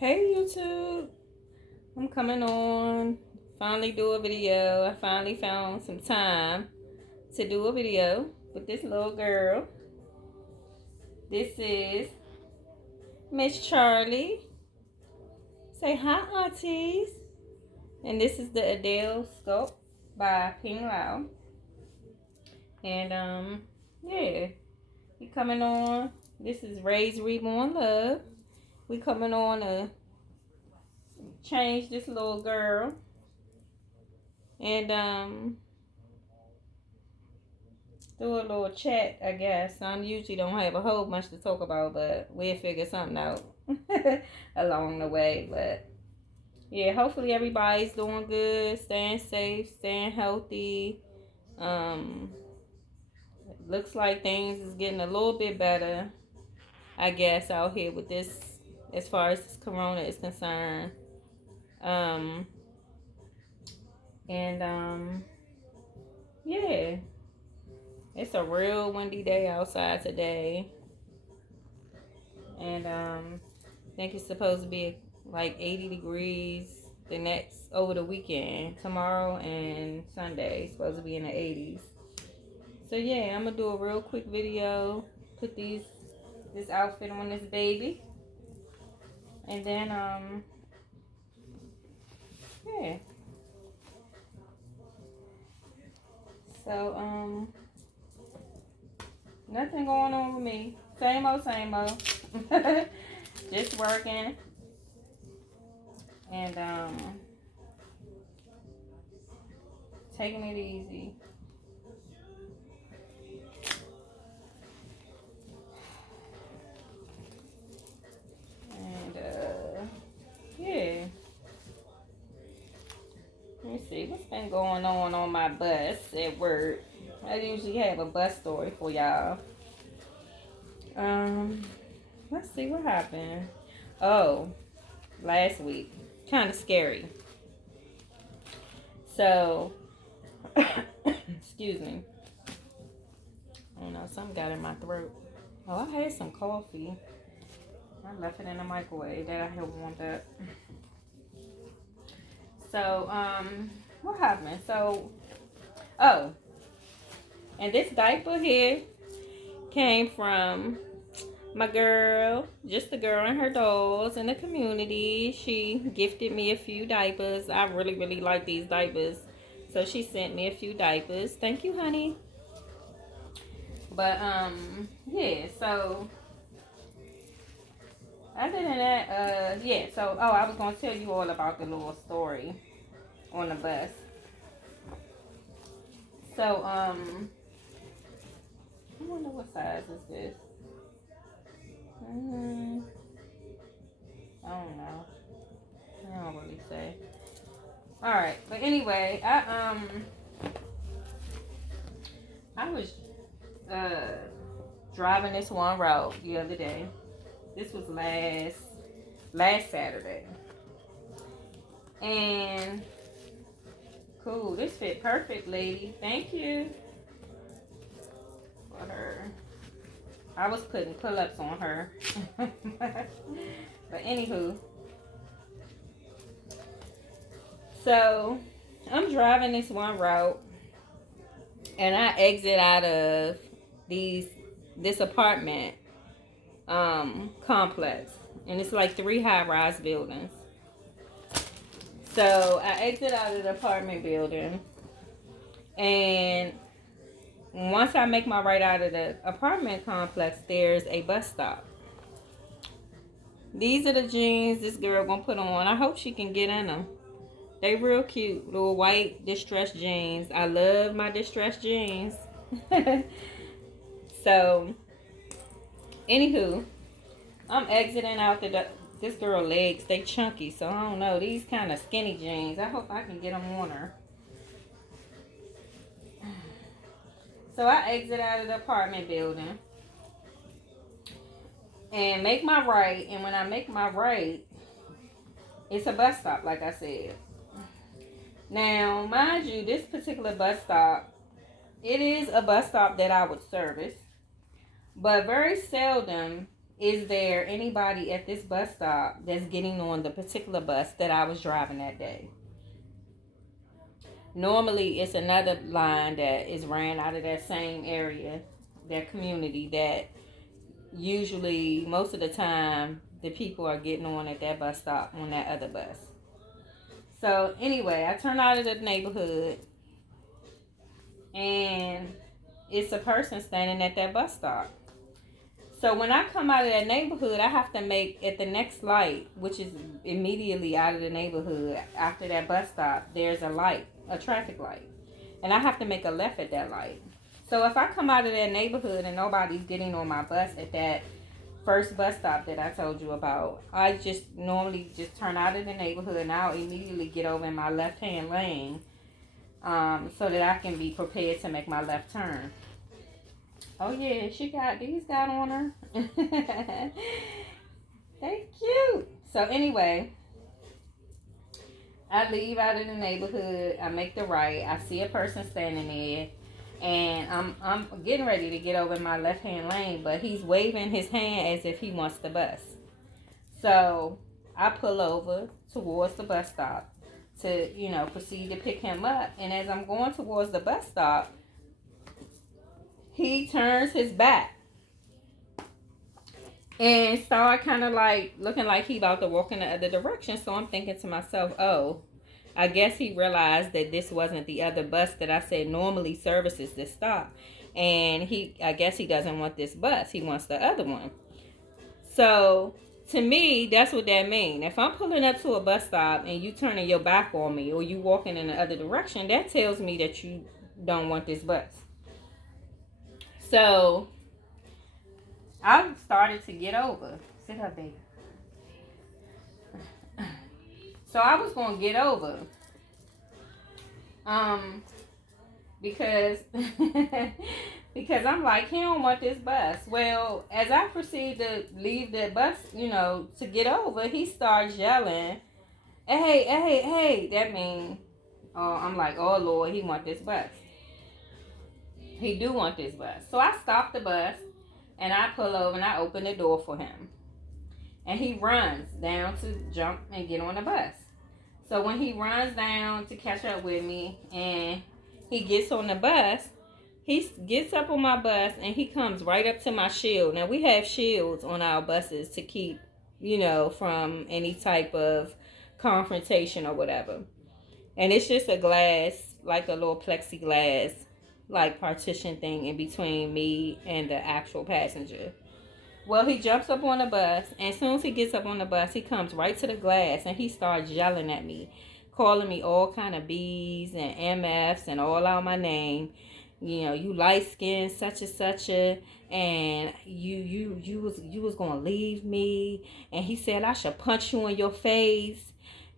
Hey YouTube, I'm coming on. Finally do a video. I finally found some time to do a video with this little girl. This is Miss Charlie. Say hi, aunties. And this is the Adele Sculpt by Ping Lau. And yeah, we coming on. This is Raise Reborn Love. We coming on to change this little girl. And do a little chat, I guess. I usually don't have a whole bunch to talk about, but we'll figure something out along the way. But yeah, hopefully everybody's doing good, staying safe, staying healthy. Looks like things is getting a little bit better, I guess, out here with this, as far as this corona is concerned. Yeah. It's a real windy day outside today. And I think it's supposed to be like 80 degrees over the weekend. Tomorrow and Sunday it's supposed to be in the 80s. So yeah, I'm gonna do a real quick video. Put this outfit on this baby. And then yeah. So nothing going on with me. Same old, same old. Just working. And taking it easy. And yeah. Let me see what's been going on my bus at work. I usually have a bus story for y'all. Let's see what happened. Oh, last week. Kind of scary. So, excuse me. I don't know, something got in my throat. Oh, I had some coffee. I left it in the microwave that I had warmed up. So, what happened? So, oh, and this diaper here came from my girl, just the girl and her dolls in the community. She gifted me a few diapers. I really, really like these diapers. So she sent me a few diapers. Thank you, honey. But, yeah, so other than that, yeah, so, I was going to tell you all about the little story on the bus. So, I wonder what size is this? I don't know. I don't really say. Alright, but anyway, I was driving this one route the other day. This was last Saturday. And cool, this fit perfect, lady. Thank you for her. I was putting pull-ups on her. But anywho. So, I'm driving this one route. And I exit out of this apartment complex. And it's like 3 high-rise buildings. So, I exit out of the apartment building. And once I make my right out of the apartment complex, there's a bus stop. These are the jeans this girl gonna put on. I hope she can get in them. They real cute. Little white distressed jeans. I love my distressed jeans. So, anywho, I'm exiting out this girl legs. They chunky, so I don't know. These kind of skinny jeans. I hope I can get them on her. So I exit out of the apartment building and make my right. And when I make my right, it's a bus stop, like I said. Now, mind you, this particular bus stop, it is a bus stop that I would service. But very seldom is there anybody at this bus stop that's getting on the particular bus that I was driving that day? Normally, it's another line that is ran out of that same area, that community, that usually, most of the time, the people are getting on at that bus stop on that other bus. So, anyway, I turn out of the neighborhood, and it's a person standing at that bus stop. So when I come out of that neighborhood, I have to make, at the next light, which is immediately out of the neighborhood, after that bus stop, there's a light, a traffic light. And I have to make a left at that light. So if I come out of that neighborhood and nobody's getting on my bus at that first bus stop that I told you about, I just normally just turn out of the neighborhood and I'll immediately get over in my left-hand lane, so that I can be prepared to make my left turn. Oh yeah, these got on her. They cute. So anyway, I leave out of the neighborhood. I make the right. I see a person standing there, and I'm getting ready to get over in my left hand lane, but he's waving his hand as if he wants the bus. So I pull over towards the bus stop to, proceed to pick him up. And as I'm going towards the bus stop, he turns his back and start kind of like looking like he about to walk in the other direction. So I'm thinking to myself, oh, I guess he realized that this wasn't the other bus that I said normally services this stop. And I guess he doesn't want this bus. He wants the other one. So to me, that's what that means. If I'm pulling up to a bus stop and you turning your back on me or you walking in the other direction, that tells me that you don't want this bus. So I started to get over. Sit up, baby. So I was going to get over. Because because I'm like, he don't want this bus. Well, as I proceed to leave the bus, to get over, he starts yelling, hey. That means, I'm like, oh Lord, he want this bus. He do want this bus. So I stop the bus and I pull over and I open the door for him. And he runs down to jump and get on the bus. So when he runs down to catch up with me and he gets on the bus, he gets up on my bus and he comes right up to my shield. Now we have shields on our buses to keep, from any type of confrontation or whatever. And it's just a glass, like a little plexiglass, like partition thing in between me and the actual passenger. Well, he jumps up on the bus, and as soon as he gets up on the bus, he comes right to the glass and he starts yelling at me, calling me all kind of B's and MFs and all out my name. You light skinned such and such a, and you was gonna leave me, and he said I should punch you in your face.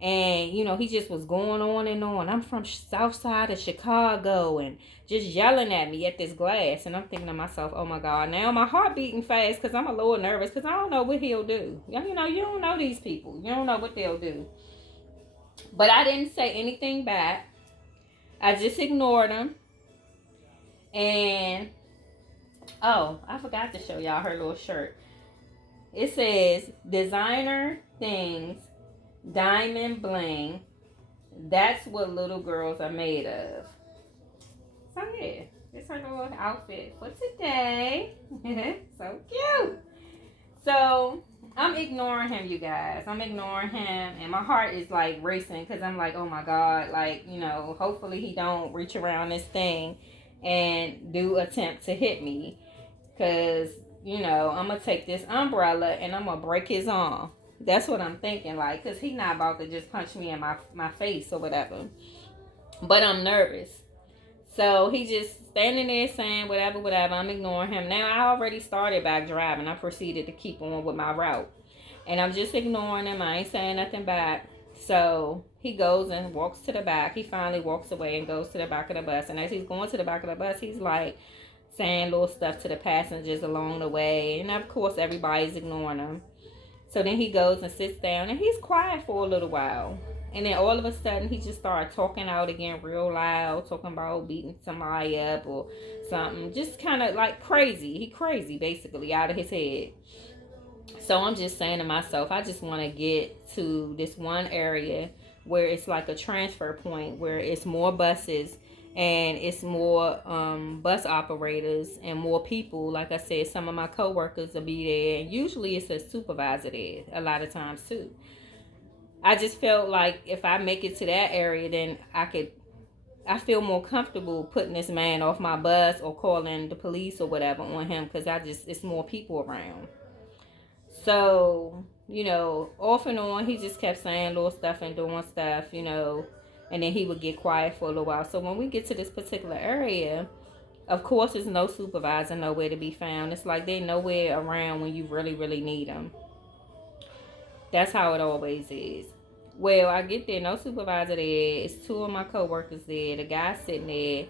And, he just was going on and on. I'm from south side of Chicago, and just yelling at me at this glass. And I'm thinking to myself, oh, my God. Now my heart beating fast because I'm a little nervous because I don't know what he'll do. You don't know these people. You don't know what they'll do. But I didn't say anything back. I just ignored him. And, I forgot to show y'all her little shirt. It says, designer things, diamond bling, that's what little girls are made of. So yeah, it's her little outfit for today. So cute. So I'm ignoring him, you guys. I'm ignoring him, and my heart is like racing because I'm like, oh my God, like, hopefully he don't reach around this thing and do attempt to hit me, because I'm gonna take this umbrella and I'm gonna break his arm. That's what I'm thinking, like, because he's not about to just punch me in my face or whatever. But I'm nervous. So he just standing there saying whatever. I'm ignoring him. Now, I already started back driving. I proceeded to keep on with my route. And I'm just ignoring him. I ain't saying nothing back. So he goes and walks to the back. He finally walks away and goes to the back of the bus. And as he's going to the back of the bus, he's like saying little stuff to the passengers along the way. And of course, everybody's ignoring him. So then he goes and sits down, and he's quiet for a little while. And then all of a sudden, he just started talking out again real loud, talking about beating somebody up or something. Just kind of like crazy. He crazy, basically, out of his head. So I'm just saying to myself, I just want to get to this one area where it's like a transfer point, where it's more buses and it's more bus operators and more people. Like I said, some of my coworkers will be there, and usually it's a supervisor there a lot of times too. I just felt like if I make it to that area, then I feel more comfortable putting this man off my bus or calling the police or whatever on him, because it's more people around. So, off and on, he just kept saying little stuff and doing stuff, and then he would get quiet for a little while. So when we get to this particular area, of course, there's no supervisor nowhere to be found. It's like they're nowhere around when you really, really need them. That's how it always is. Well, I get there, no supervisor there. It's two of my coworkers there. The guy's sitting there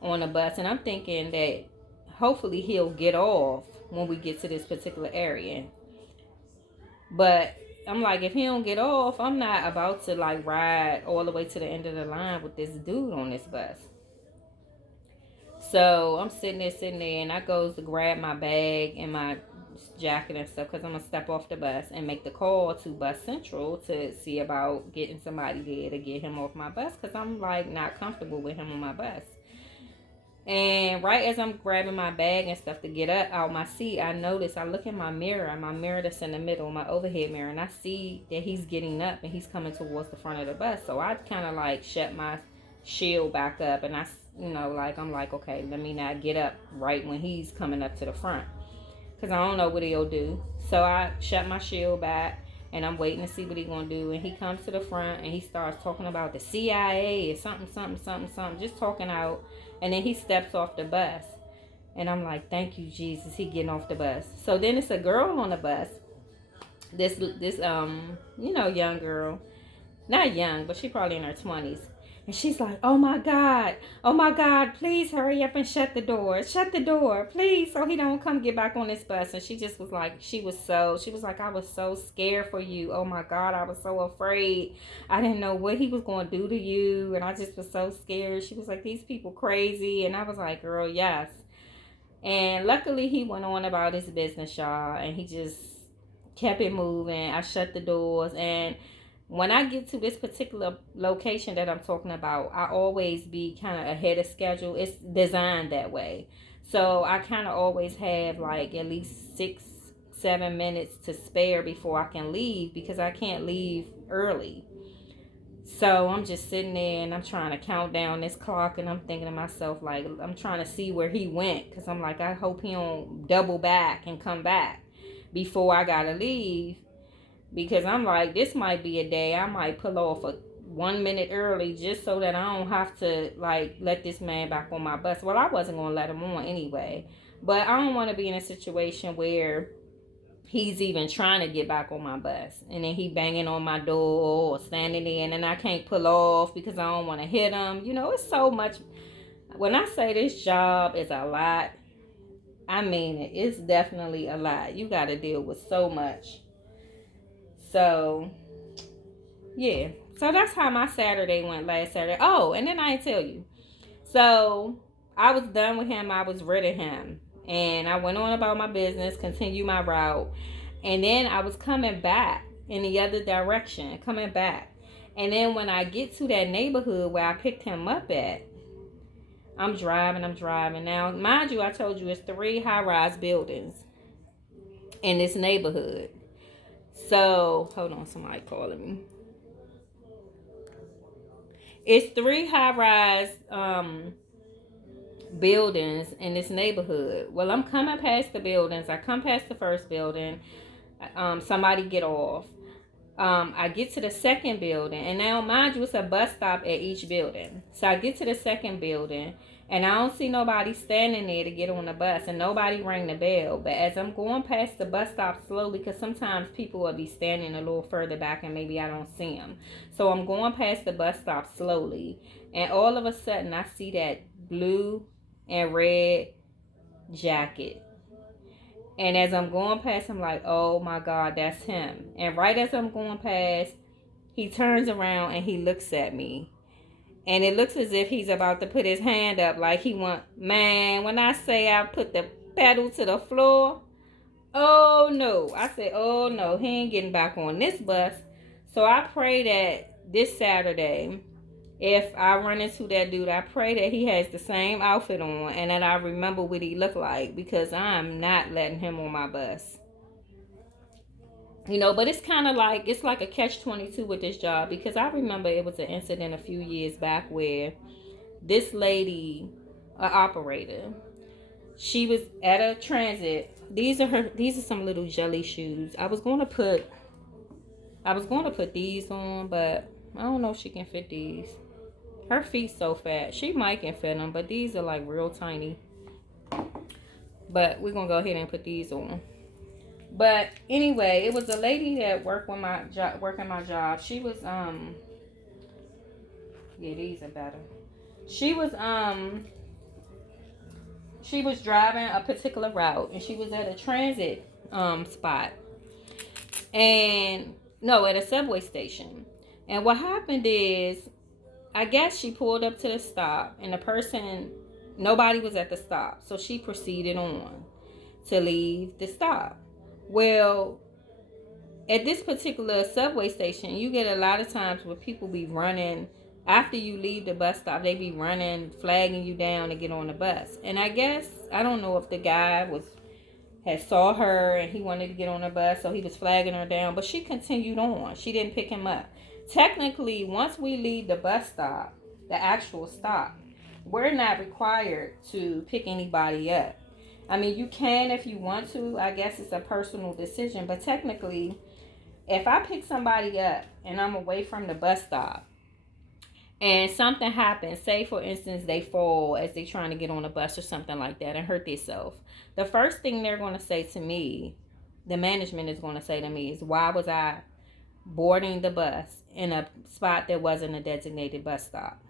on the bus, and I'm thinking that hopefully he'll get off when we get to this particular area. But I'm like, if he don't get off, I'm not about to like ride all the way to the end of the line with this dude on this bus. So I'm sitting there, and I goes to grab my bag and my jacket and stuff, because I'm gonna step off the bus and make the call to Bus Central to see about getting somebody there to get him off my bus, because I'm like not comfortable with him on my bus. And right as I'm grabbing my bag and stuff to get up out my seat, I look in my mirror that's in the middle, my overhead mirror, and I see that he's getting up and he's coming towards the front of the bus. So I kind of like shut my shield back up, and I'm like, okay, let me not get up right when he's coming up to the front, because I don't know what he'll do. So I shut my shield back, and I'm waiting to see what he's going to do. And he comes to the front, and he starts talking about the CIA or something, just talking out. And then he steps off the bus. And I'm like, thank you, Jesus. He getting off the bus. So then it's a girl on the bus. This young girl. Not young, but she probably in her 20s. And she's like, oh my God, please hurry up and shut the door, please, so he don't come get back on this bus. And she just was like, she was like, I was so scared for you. Oh my God, I was so afraid. I didn't know what he was going to do to you. And I just was so scared. She was like, these people crazy. And I was like, girl, yes. And luckily he went on about his business, y'all. And he just kept it moving. I shut the doors, and when I get to this particular location that I'm talking about, I always be kind of ahead of schedule. It's designed that way. So I kind of always have like at least 6-7 minutes to spare before I can leave, because I can't leave early. So I'm just sitting there, and I'm trying to count down this clock, and I'm thinking to myself, like, I'm trying to see where he went, because I'm like, I hope he don't double back and come back before I gotta leave. Because I'm like, this might be a day I might pull off 1 minute early, just so that I don't have to like let this man back on my bus. Well, I wasn't going to let him on anyway, but I don't want to be in a situation where he's even trying to get back on my bus, and then he banging on my door or standing there, and then I can't pull off because I don't want to hit him. It's so much. When I say this job is a lot, I mean it. It's definitely a lot. You got to deal with so much. So, yeah. So that's how my Saturday went last Saturday. Oh, and then I didn't tell you. So, I was done with him. I was rid of him. And I went on about my business, continued my route. And then I was coming back in the other direction, coming back. And then when I get to that neighborhood where I picked him up at, I'm driving. Now, mind you, I told you it's 3 high-rise buildings in this neighborhood. So, hold on, somebody calling me. It's 3 high-rise buildings in this neighborhood. Well, I'm coming past the buildings. I come past the first building. Somebody get off. I get to the second building. And now, mind you, it's a bus stop at each building. So, I get to the second building, and I don't see nobody standing there to get on the bus, and nobody rang the bell. But as I'm going past the bus stop slowly, because sometimes people will be standing a little further back and maybe I don't see them. So I'm going past the bus stop slowly, and all of a sudden I see that blue and red jacket. And as I'm going past, I'm like, oh my God, that's him. And right as I'm going past, he turns around and he looks at me. And it looks as if he's about to put his hand up like he want. Man, when I say I put the pedal to the floor, Oh no. I said, oh no, he ain't getting back on this bus. So I pray that this Saturday, if I run into that dude, I pray that he has the same outfit on and that I remember what he looked like, because I'm not letting him on my bus. You know, but it's kind of like, it's like a catch-22 with this job, because I remember it was an incident a few years back where this lady, an operator, she was at a transit. These are some little jelly shoes. I was going to put these on, but I don't know if she can fit these. Her feet so fat. She might can fit them, but these are like real tiny. But we're going to go ahead and put these on. But anyway, it was a lady that worked in my job. She was yeah, these are better. She was driving a particular route, and she was at a transit spot, and no, at a subway station. And what happened is, I guess she pulled up to the stop, and nobody was at the stop, so she proceeded on to leave the stop. Well, at this particular subway station, you get a lot of times where people be running after you leave the bus stop. They be running, flagging you down to get on the bus. And I guess, I don't know if the guy had saw her and he wanted to get on the bus, so he was flagging her down, but she continued on. She didn't pick him up. Technically, once we leave the bus stop, the actual stop, we're not required to pick anybody up. I mean, you can if you want to. I guess it's a personal decision, but technically, if I pick somebody up and I'm away from the bus stop and something happens, say for instance they fall as they trying to get on a bus or something like that and hurt themselves, the first thing they're going to say to me, the management is going to say to me, is, why was I boarding the bus in a spot that wasn't a designated bus stop?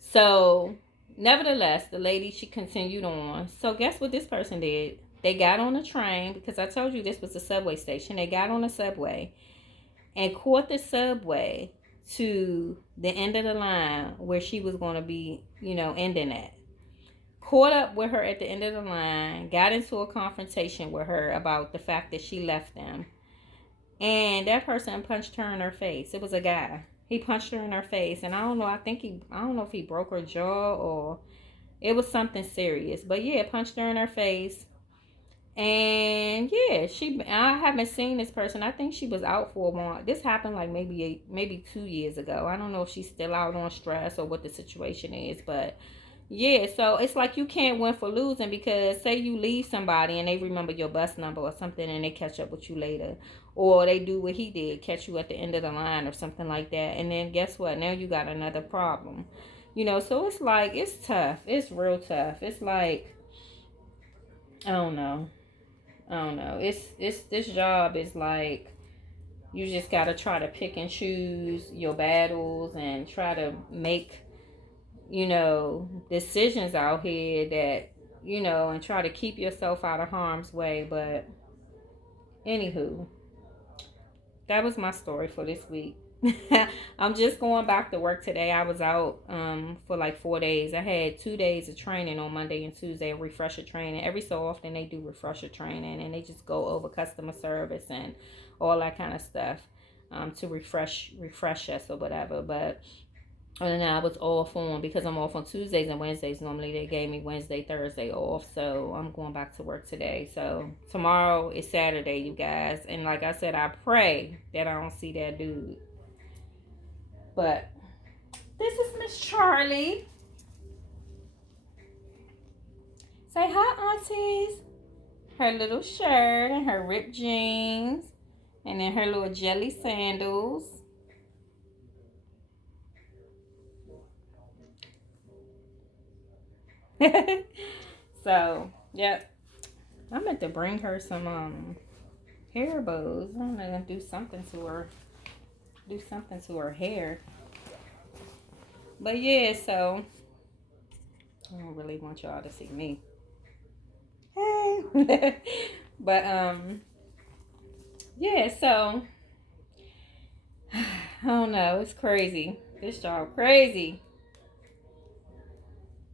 So nevertheless, the lady, she continued on. So guess what this person did? They got on a train, because I told you this was a subway station. They got on a subway and caught the subway to the end of the line where she was going to be, ending at. Caught up with her at the end of the line, got into a confrontation with her about the fact that she left them. And that person punched her in her face. It was a guy. He punched her in her face. And I don't know if he broke her jaw or it was something serious. But yeah, punched her in her face. And yeah, I haven't seen this person. I think she was out for a while. This happened like maybe 2 years ago. I don't know if she's still out on stress or what the situation is, but yeah, so it's like you can't win for losing, because say you leave somebody and they remember your bus number or something and they catch up with you later, or they do what he did, catch you at the end of the line or something like that, and then guess what? Now you got another problem. So it's like, it's tough. It's real tough. It's like, I don't know. It's this job is like, you just gotta try to pick and choose your battles and try to make, decisions out here that, and try to keep yourself out of harm's way. But anywho, that was my story for this week. I'm just going back to work today. I was out for like 4 days. I had 2 days of training on Monday and Tuesday, refresher training. Every so often they do refresher training, and they just go over customer service and all that kind of stuff to refresh us or whatever. But and then I was off on, because I'm off on Tuesdays and Wednesdays. Normally they gave me Wednesday, Thursday off. So I'm going back to work today. So tomorrow is Saturday, you guys. And like I said, I pray that I don't see that dude. But this is Miss Charleigh. Say hi, aunties. Her little shirt and her ripped jeans. And then her little jelly sandals. So, yep. I meant to bring her some hair bows. I'm gonna do something to her hair. But yeah, so I don't really want y'all to see me. Hey. But yeah, so I don't know, it's crazy. This job crazy.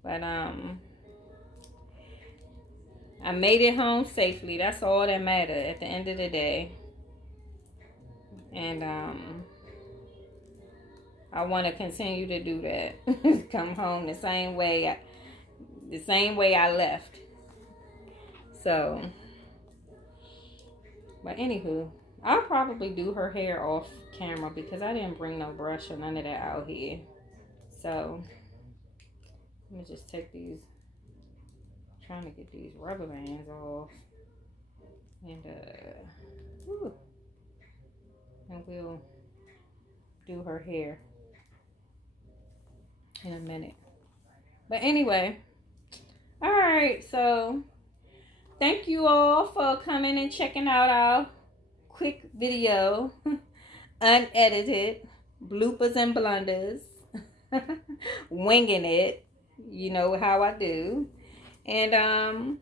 But I made it home safely. That's all that matters at the end of the day. And I want to continue to do that. Come home the same way I left. So, but anywho, I'll probably do her hair off camera because I didn't bring no brush or none of that out here. So, let me just take these, trying to get these rubber bands off. And, and we'll do her hair in a minute. But anyway, all right, so thank you all for coming and checking out our quick video, unedited, bloopers and blunders, winging it, you know how I do. And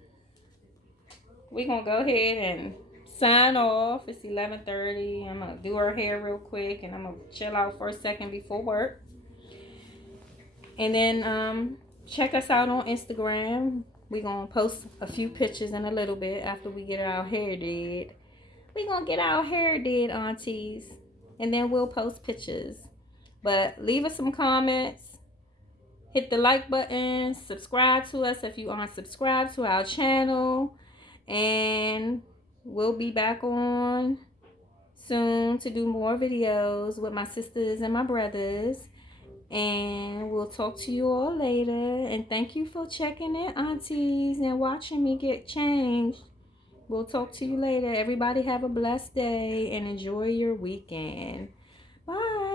we're gonna go ahead and sign off. It's 11:30. I'm gonna do her hair real quick, and I'm gonna chill out for a second before work. And then check us out on Instagram. We're gonna post a few pictures in a little bit after we get our hair did. We're gonna get our hair did, aunties, and then we'll post pictures. But leave us some comments, hit the like button, subscribe to us if you aren't subscribed to our channel, and we'll be back on soon to do more videos with my sisters and my brothers. And we'll talk to you all later. And thank you for checking in, aunties, and watching me get changed. We'll talk to you later. Everybody have a blessed day and enjoy your weekend. Bye.